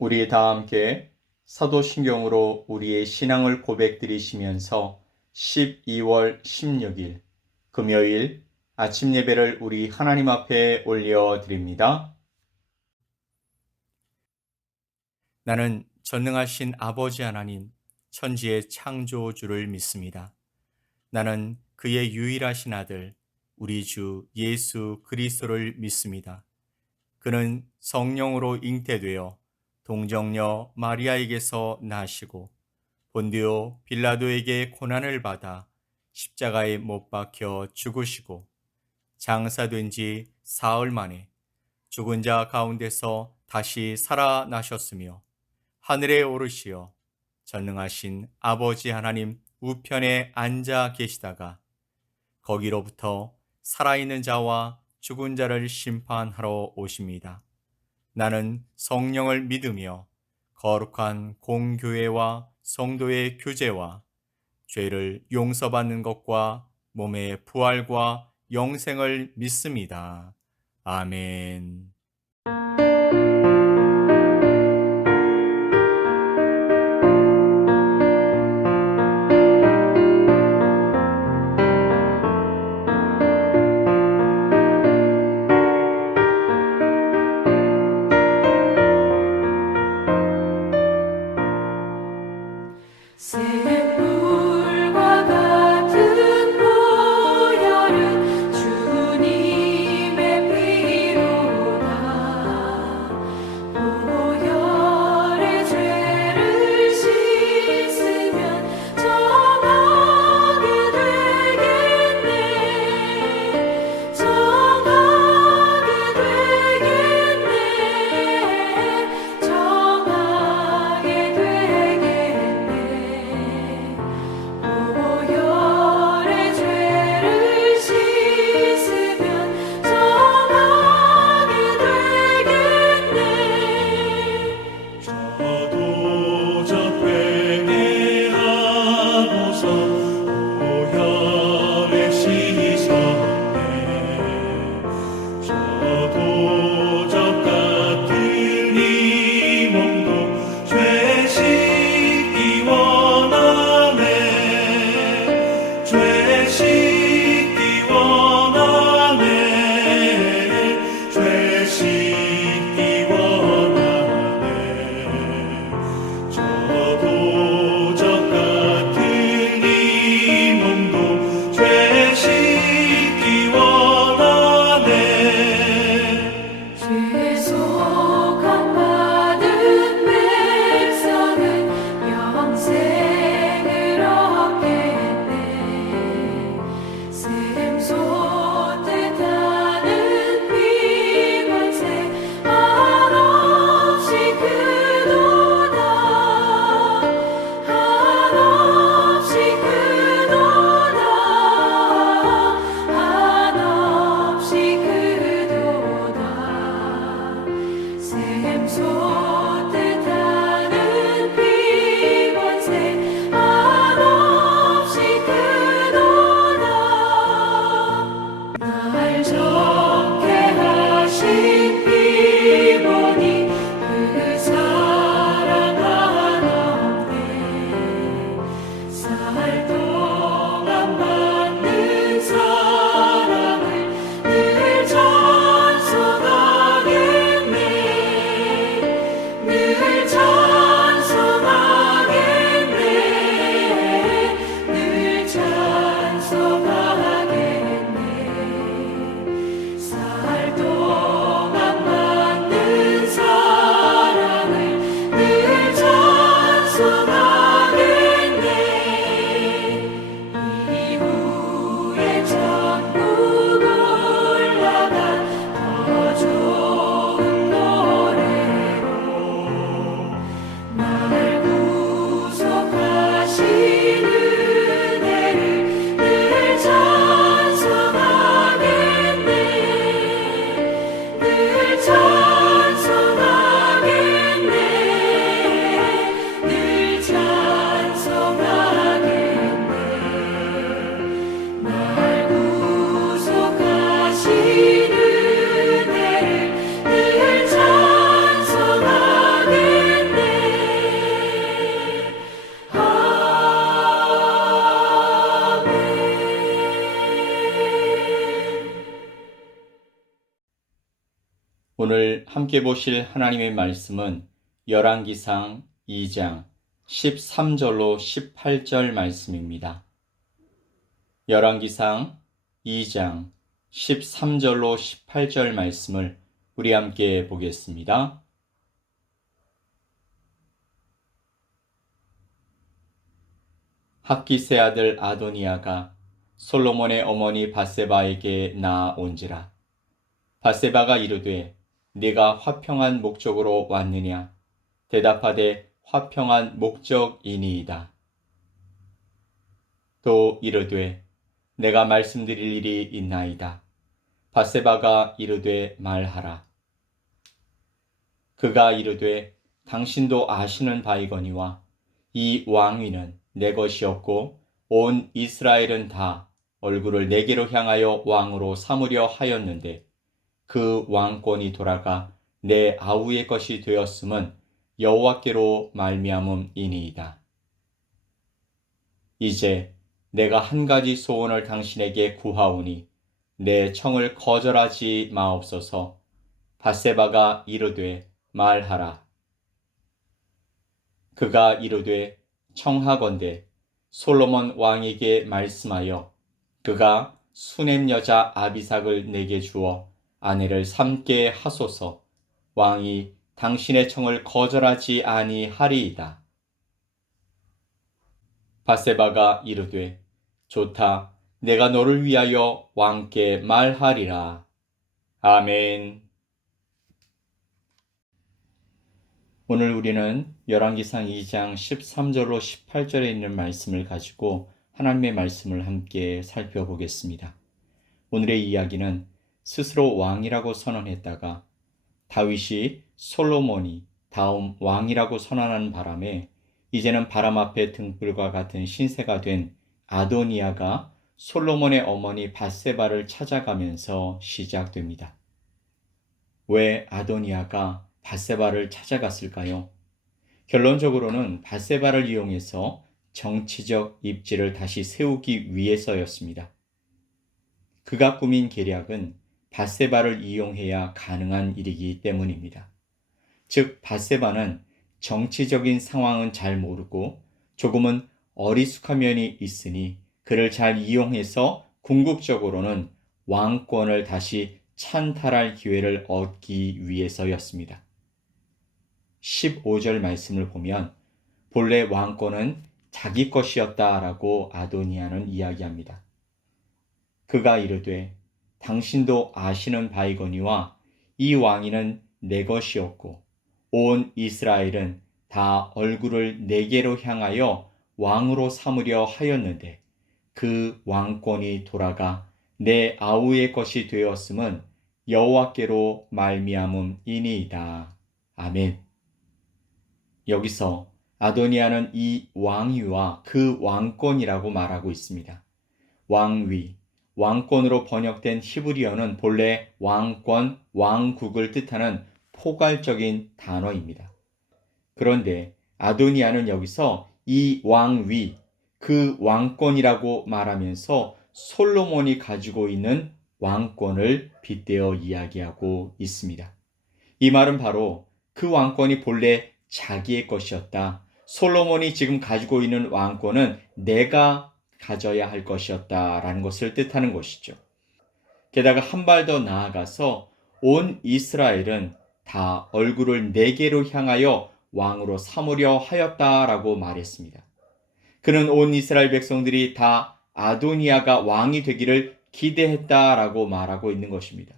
우리 다 함께 사도신경으로 우리의 신앙을 고백드리시면서 12월 16일 금요일 아침 예배를 우리 하나님 앞에 올려드립니다. 나는 전능하신 아버지 하나님, 천지의 창조주를 믿습니다. 나는 그의 유일하신 아들, 우리 주 예수 그리스도를 믿습니다. 그는 성령으로 잉태되어 동정녀 마리아에게서 나시고 본디오 빌라도에게 고난을 받아 십자가에 못 박혀 죽으시고 장사된 지 사흘 만에 죽은 자 가운데서 다시 살아나셨으며 하늘에 오르시어 전능하신 아버지 하나님 우편에 앉아 계시다가 거기로부터 살아있는 자와 죽은 자를 심판하러 오십니다. 나는 성령을 믿으며 거룩한 공교회와 성도의 교제와 죄를 용서받는 것과 몸의 부활과 영생을 믿습니다. 아멘. 샘물과 같은 보혈은 주님의 피로다. 함께 보실 하나님의 말씀은 열왕기상 2장 13절로 18절 말씀입니다. 열왕기상 2장 13절로 18절 말씀을 우리 함께 보겠습니다. 학기세 아들 아도니아가 솔로몬의 어머니 밧세바에게 나아온지라. 밧세바가 이르되 네가 화평한 목적으로 왔느냐? 대답하되 화평한 목적이니이다. 또 이르되 내가 말씀드릴 일이 있나이다. 밧세바가 이르되 말하라. 그가 이르되 당신도 아시는 바이거니와 이 왕위는 내 것이었고 온 이스라엘은 다 얼굴을 내게로 향하여 왕으로 삼으려 하였는데 그 왕권이 돌아가 내 아우의 것이 되었음은 여호와께로 말미암음이니이다. 이제 내가 한 가지 소원을 당신에게 구하오니 내 청을 거절하지 마옵소서. 밧세바가 이르되 말하라. 그가 이르되 청하건대 솔로몬 왕에게 말씀하여 그가 수넴 여자 아비삭을 내게 주어 아내를 삼게 하소서. 왕이 당신의 청을 거절하지 아니하리이다. 밧세바가 이르되 좋다. 내가 너를 위하여 왕께 말하리라. 아멘. 오늘 우리는 열왕기상 2장 13절로 18절에 있는 말씀을 가지고 하나님의 말씀을 함께 살펴보겠습니다. 오늘의 이야기는 스스로 왕이라고 선언했다가 다윗이 솔로몬이 다음 왕이라고 선언하는 바람에 이제는 바람 앞에 등불과 같은 신세가 된 아도니아가 솔로몬의 어머니 밧세바를 찾아가면서 시작됩니다. 왜 아도니아가 밧세바를 찾아갔을까요? 결론적으로는 밧세바를 이용해서 정치적 입지를 다시 세우기 위해서였습니다. 그가 꾸민 계략은 밧세바를 이용해야 가능한 일이기 때문입니다. 즉 밧세바는 정치적인 상황은 잘 모르고 조금은 어리숙한 면이 있으니 그를 잘 이용해서 궁극적으로는 왕권을 다시 찬탈할 기회를 얻기 위해서였습니다. 15절 말씀을 보면 본래 왕권은 자기 것이었다라고 아도니아는 이야기합니다. 그가 이르되 당신도 아시는 바이거니와 이 왕위는 내 것이었고 온 이스라엘은 다 얼굴을 내게로 향하여 왕으로 삼으려 하였는데 그 왕권이 돌아가 내 아우의 것이 되었음은 여호와께로 말미암음이니이다. 아멘. 여기서 아도니아는 이 왕위와 그 왕권이라고 말하고 있습니다. 왕위, 왕권으로 번역된 히브리어는 본래 왕권, 왕국을 뜻하는 포괄적인 단어입니다. 그런데 아도니아는 여기서 이 왕위, 그 왕권이라고 말하면서 솔로몬이 가지고 있는 왕권을 빗대어 이야기하고 있습니다. 이 말은 바로 그 왕권이 본래 자기의 것이었다. 솔로몬이 지금 가지고 있는 왕권은 내가 가져야 할 것이었다라는 것을 뜻하는 것이죠. 게다가 한 발 더 나아가서 온 이스라엘은 다 얼굴을 내게로 향하여 왕으로 삼으려 하였다라고 말했습니다. 그는 온 이스라엘 백성들이 다 아도니아가 왕이 되기를 기대했다라고 말하고 있는 것입니다.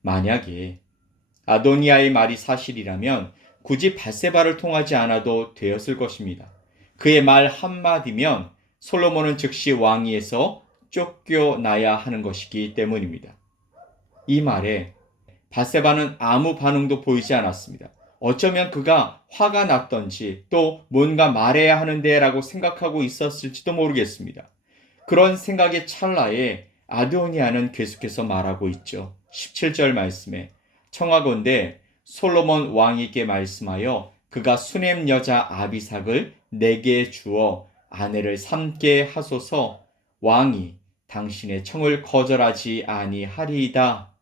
만약에 아도니아의 말이 사실이라면 굳이 밧세바를 통하지 않아도 되었을 것입니다. 그의 말 한마디면 솔로몬은 즉시 왕위에서 쫓겨나야 하는 것이기 때문입니다. 이 말에 밧세바는 아무 반응도 보이지 않았습니다. 어쩌면 그가 화가 났던지 또 뭔가 말해야 하는데 라고 생각하고 있었을지도 모르겠습니다. 그런 생각의 찰나에 아도니아는 계속해서 말하고 있죠. 17절 말씀에 청하건대 솔로몬 왕에게 말씀하여 그가 수넴 여자 아비삭을 내게 주어 아내를 삼게 하소서. 왕이 당신의 청을 거절하지 아니하리이다.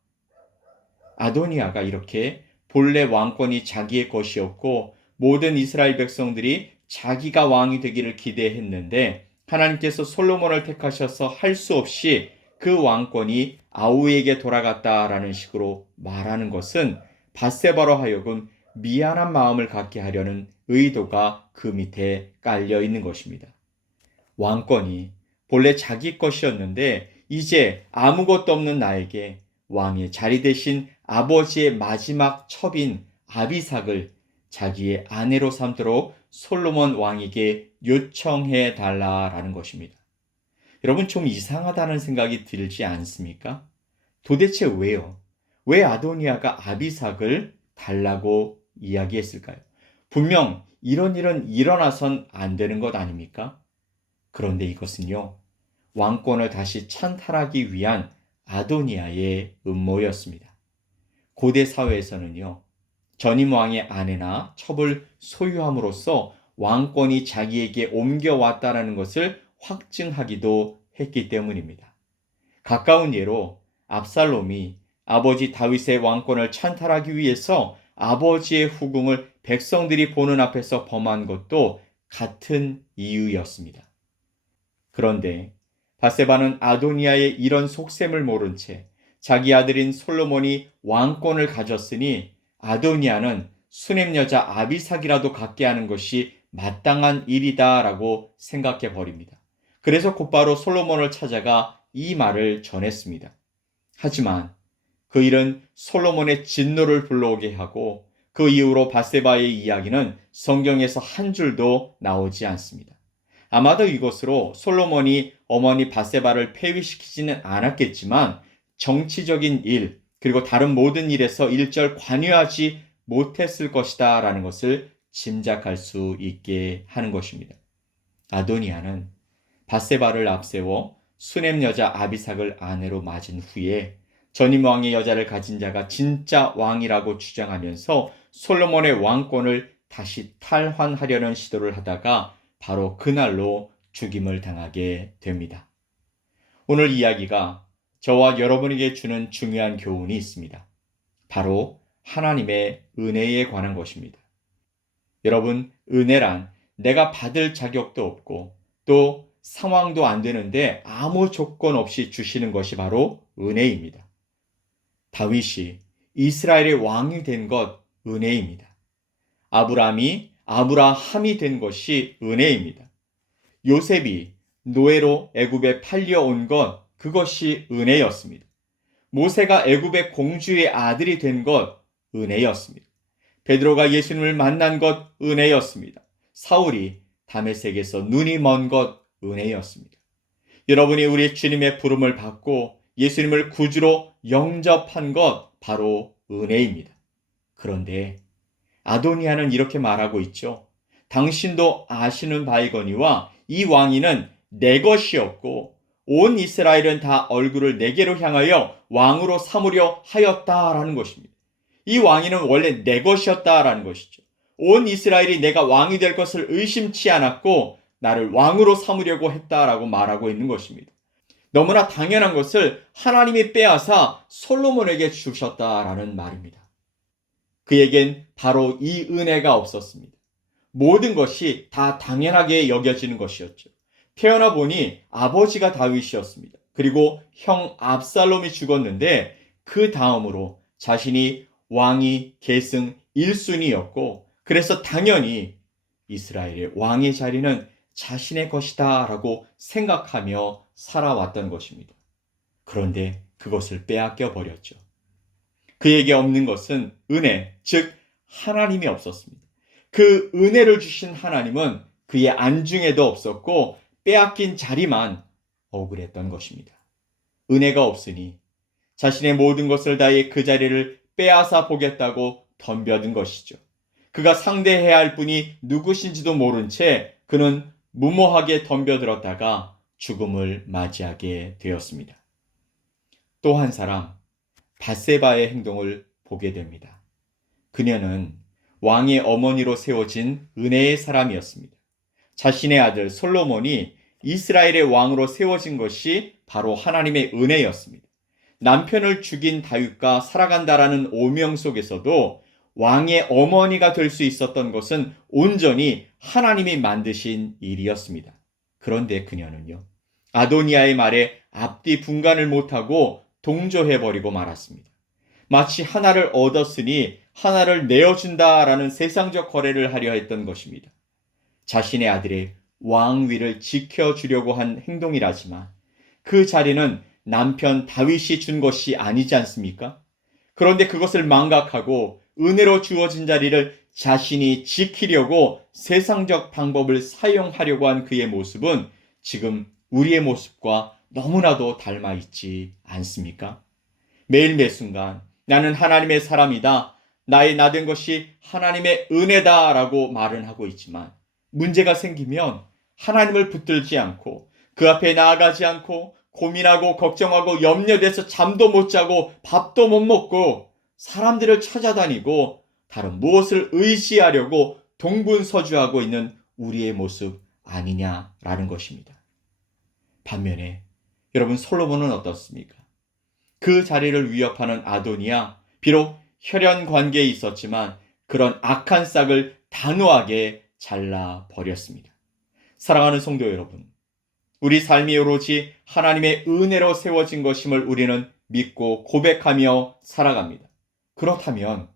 아도니아가 이렇게 본래 왕권이 자기의 것이었고 모든 이스라엘 백성들이 자기가 왕이 되기를 기대했는데 하나님께서 솔로몬을 택하셔서 할 수 없이 그 왕권이 아우에게 돌아갔다라는 식으로 말하는 것은 밧세바로 하여금 미안한 마음을 갖게 하려는 의도가 그 밑에 깔려 있는 것입니다. 왕권이 본래 자기 것이었는데 이제 아무것도 없는 나에게 왕의 자리 대신 아버지의 마지막 첩인 아비삭을 자기의 아내로 삼도록 솔로몬 왕에게 요청해 달라라는 것입니다. 여러분 좀 이상하다는 생각이 들지 않습니까? 도대체 왜요? 왜 아도니아가 아비삭을 달라고 이야기했을까요? 분명 이런 일은 일어나선 안 되는 것 아닙니까? 그런데 이것은요, 왕권을 다시 찬탈하기 위한 아도니아의 음모였습니다. 고대 사회에서는요, 전임 왕의 아내나 첩을 소유함으로써 왕권이 자기에게 옮겨왔다는 것을 확증하기도 했기 때문입니다. 가까운 예로 압살롬이 아버지 다윗의 왕권을 찬탈하기 위해서 아버지의 후궁을 백성들이 보는 앞에서 범한 것도 같은 이유였습니다. 그런데 밧세바는 아도니아의 이런 속셈을 모른 채 자기 아들인 솔로몬이 왕권을 가졌으니 아도니아는 수냄 여자 아비삭이라도 갖게 하는 것이 마땅한 일이다라고 생각해 버립니다. 그래서 곧바로 솔로몬을 찾아가 이 말을 전했습니다. 하지만 그 일은 솔로몬의 진노를 불러오게 하고 그 이후로 밧세바의 이야기는 성경에서 한 줄도 나오지 않습니다. 아마도 이것으로 솔로몬이 어머니 밧세바를 폐위시키지는 않았겠지만 정치적인 일 그리고 다른 모든 일에서 일절 관여하지 못했을 것이다 라는 것을 짐작할 수 있게 하는 것입니다. 아도니아는 밧세바를 앞세워 수냄 여자 아비삭을 아내로 맞은 후에 전임 왕의 여자를 가진 자가 진짜 왕이라고 주장하면서 솔로몬의 왕권을 다시 탈환하려는 시도를 하다가 바로 그날로 죽임을 당하게 됩니다. 오늘 이야기가 저와 여러분에게 주는 중요한 교훈이 있습니다. 바로 하나님의 은혜에 관한 것입니다. 여러분, 은혜란 내가 받을 자격도 없고 또 상황도 안 되는데 아무 조건 없이 주시는 것이 바로 은혜입니다. 다윗이 이스라엘의 왕이 된 것 은혜입니다. 아브라함이 아브라함이 된 것이 은혜입니다. 요셉이 노예로 애굽에 팔려온 것 그것이 은혜였습니다. 모세가 애굽의 공주의 아들이 된 것 은혜였습니다. 베드로가 예수님을 만난 것 은혜였습니다. 사울이 다메섹에서 눈이 먼 것 은혜였습니다. 여러분이 우리 주님의 부름을 받고 예수님을 구주로 영접한 것 바로 은혜입니다. 그런데 아도니아는 이렇게 말하고 있죠. 당신도 아시는 바이거니와 이 왕위는 내 것이었고 온 이스라엘은 다 얼굴을 내게로 향하여 왕으로 삼으려 하였다라는 것입니다. 이 왕위는 원래 내 것이었다라는 것이죠. 온 이스라엘이 내가 왕이 될 것을 의심치 않았고 나를 왕으로 삼으려고 했다라고 말하고 있는 것입니다. 너무나 당연한 것을 하나님이 빼앗아 솔로몬에게 주셨다라는 말입니다. 그에겐 바로 이 은혜가 없었습니다. 모든 것이 다 당연하게 여겨지는 것이었죠. 태어나 보니 아버지가 다윗이었습니다. 그리고 형 압살롬이 죽었는데 그 다음으로 자신이 왕위 계승 1순위였고 그래서 당연히 이스라엘의 왕의 자리는 자신의 것이다 라고 생각하며 살아왔던 것입니다. 그런데 그것을 빼앗겨 버렸죠. 그에게 없는 것은 은혜, 즉 하나님이 없었습니다. 그 은혜를 주신 하나님은 그의 안중에도 없었고 빼앗긴 자리만 억울했던 것입니다. 은혜가 없으니 자신의 모든 것을 다해 그 자리를 빼앗아 보겠다고 덤벼든 것이죠. 그가 상대해야 할 분이 누구신지도 모른 채 그는 무모하게 덤벼들었다가 죽음을 맞이하게 되었습니다. 또 한 사람, 밧세바의 행동을 보게 됩니다. 그녀는 왕의 어머니로 세워진 은혜의 사람이었습니다. 자신의 아들 솔로몬이 이스라엘의 왕으로 세워진 것이 바로 하나님의 은혜였습니다. 남편을 죽인 다윗과 살아간다라는 오명 속에서도 왕의 어머니가 될 수 있었던 것은 온전히 하나님이 만드신 일이었습니다. 그런데 그녀는요, 아도니아의 말에 앞뒤 분간을 못하고 동조해버리고 말았습니다. 마치 하나를 얻었으니 하나를 내어준다라는 세상적 거래를 하려 했던 것입니다. 자신의 아들의 왕위를 지켜주려고 한 행동이라지만 그 자리는 남편 다윗이 준 것이 아니지 않습니까? 그런데 그것을 망각하고 은혜로 주어진 자리를 자신이 지키려고 세상적 방법을 사용하려고 한 그의 모습은 지금 우리의 모습과 너무나도 닮아 있지 않습니까? 매일 매 순간 나는 하나님의 사람이다. 나의 나된 것이 하나님의 은혜다 라고 말은 하고 있지만 문제가 생기면 하나님을 붙들지 않고 그 앞에 나아가지 않고 고민하고 걱정하고 염려돼서 잠도 못 자고 밥도 못 먹고 사람들을 찾아다니고 다른 무엇을 의지하려고 동분서주하고 있는 우리의 모습 아니냐라는 것입니다. 반면에 여러분 솔로몬은 어떻습니까? 그 자리를 위협하는 아도니아, 비록 혈연 관계에 있었지만 그런 악한 싹을 단호하게 잘라버렸습니다. 사랑하는 성도 여러분, 우리 삶이 오로지 하나님의 은혜로 세워진 것임을 우리는 믿고 고백하며 살아갑니다. 그렇다면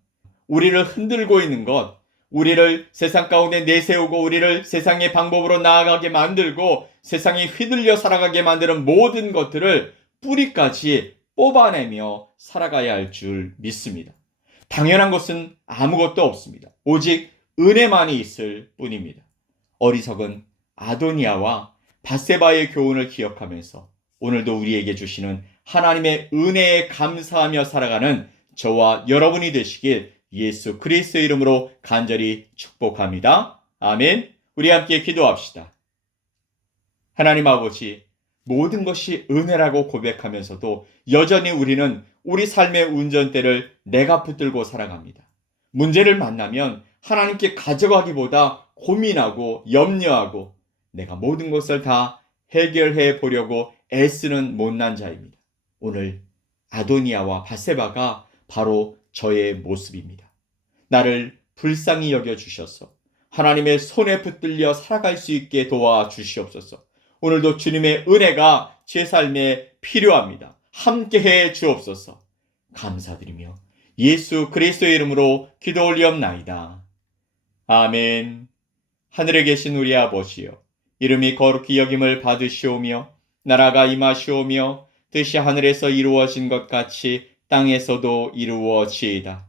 우리를 흔들고 있는 것, 우리를 세상 가운데 내세우고 우리를 세상의 방법으로 나아가게 만들고 세상에 휘둘려 살아가게 만드는 모든 것들을 뿌리까지 뽑아내며 살아가야 할 줄 믿습니다. 당연한 것은 아무것도 없습니다. 오직 은혜만이 있을 뿐입니다. 어리석은 아도니아와 밧세바의 교훈을 기억하면서 오늘도 우리에게 주시는 하나님의 은혜에 감사하며 살아가는 저와 여러분이 되시길 예수 그리스도의 이름으로 간절히 축복합니다. 아멘. 우리 함께 기도합시다. 하나님 아버지, 모든 것이 은혜라고 고백하면서도 여전히 우리는 우리 삶의 운전대를 내가 붙들고 살아갑니다. 문제를 만나면 하나님께 가져가기보다 고민하고 염려하고 내가 모든 것을 다 해결해 보려고 애쓰는 못난 자입니다. 오늘 아도니아와 밧세바가 바로 저의 모습입니다. 나를 불쌍히 여겨주셔서 하나님의 손에 붙들려 살아갈 수 있게 도와주시옵소서. 오늘도 주님의 은혜가 제 삶에 필요합니다. 함께해 주옵소서. 감사드리며 예수 그리스도의 이름으로 기도 올리옵나이다. 아멘. 하늘에 계신 우리 아버지여, 이름이 거룩히 여김을 받으시오며 나라가 임하시오며 뜻이 하늘에서 이루어진 것 같이 땅에서도 이루어지이다.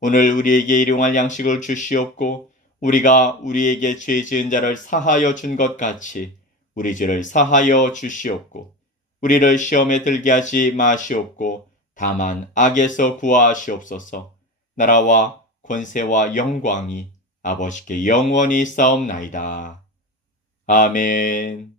오늘 우리에게 일용할 양식을 주시옵고 우리가 우리에게 죄 지은 자를 사하여 준 것 같이 우리 죄를 사하여 주시옵고 우리를 시험에 들게 하지 마시옵고 다만 악에서 구하시옵소서. 나라와 권세와 영광이 아버지께 영원히 싸움나이다. 아멘.